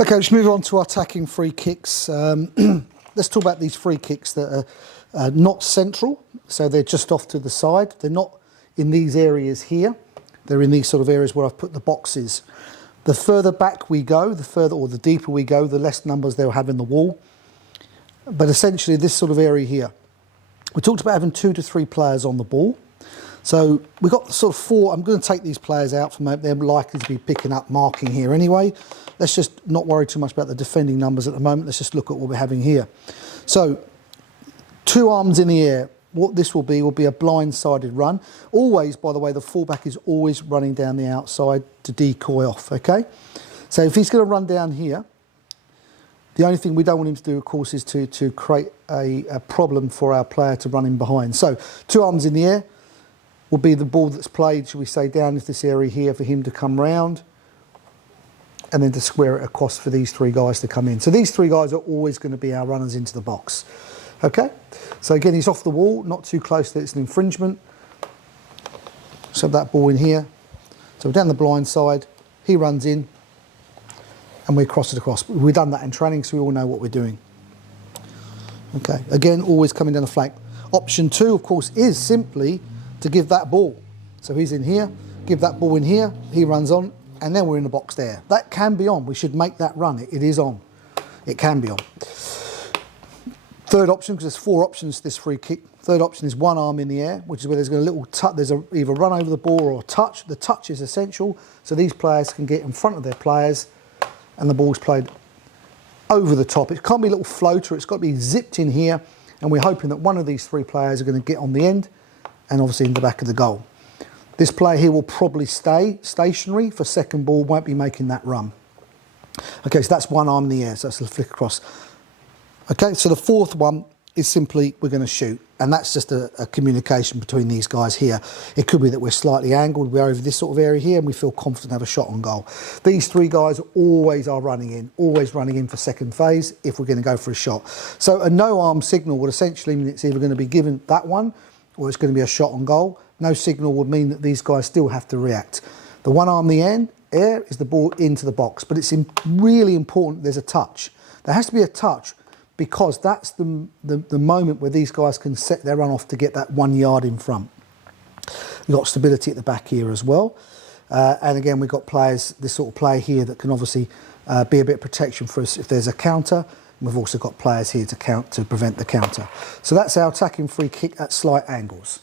Okay, let's move on to our attacking free kicks. Let's talk about these free kicks that are not central, so they're just off to the side. They're not in these areas here. They're in these sort of areas where I've put the boxes. The further back we go, the further or the deeper we go, the less numbers they'll have in the wall. But essentially this sort of area here. We talked about having 2 to 3 players on the ball. So we've got sort of 4. I'm going to take these players out from they're likely to be picking up marking here anyway. Let's just not worry too much about the defending numbers at the moment. Let's just look at what we're having here. So 2 arms in the air. What this will be a blind-sided run. Always, by the way, the fullback is always running down the outside to decoy off, okay? So if he's going to run down here, the only thing we don't want him to do, of course, is to create a problem for our player to run in behind. So 2 arms in the air will be the ball that's played, shall we say, down into this area here for him to come round and then to square it across for these 3 guys to come in. So these 3 guys are always going to be our runners into the box. Okay, so again, he's off the wall, not too close that it's an infringement. So that ball in here. So we're down the blind side, he runs in, and we cross it across. We've done that in training, so we all know what we're doing. Okay, again, always coming down the flank. Option 2, of course, is simply to give that ball. So he's in here, give that ball in here, he runs on, and then we're in the box there. That can be on. We should make that run. It is on. It can be on. Third option, because there's 4 options to this free kick. Third option is 1 arm in the air, which is where there's a little touch. There's either run over the ball or a touch. The touch is essential, so these players can get in front of their players, and the ball's played over the top. It can't be a little floater. It's got to be zipped in here, and we're hoping that one of these 3 players are going to get on the end, and obviously in the back of the goal. This player here will probably stay stationary for second ball. Won't be making that run. Okay, so that's 1 arm in the air. So that's the flick across. Okay, so the 4th one is simply we're going to shoot, and that's just a communication between these guys here. It could be that we're slightly angled, we're over this sort of area here, and we feel confident to have a shot on goal. These 3 guys always are running in for second phase if we're going to go for a shot. So a no-arm signal would essentially mean it's either going to be given that one, or it's going to be a shot on goal. No signal would mean that these guys still have to react. The 1 arm in the air is the ball into the box, but it's really important there's a touch. There has to be a touch, because that's the moment where these guys can set their run off to get that 1 yard in front. We've got stability at the back here as well. And again, we've got players, this sort of player here that can obviously be a bit of protection for us if there's a counter. And we've also got players here to prevent the counter. So that's our attacking free kick at slight angles.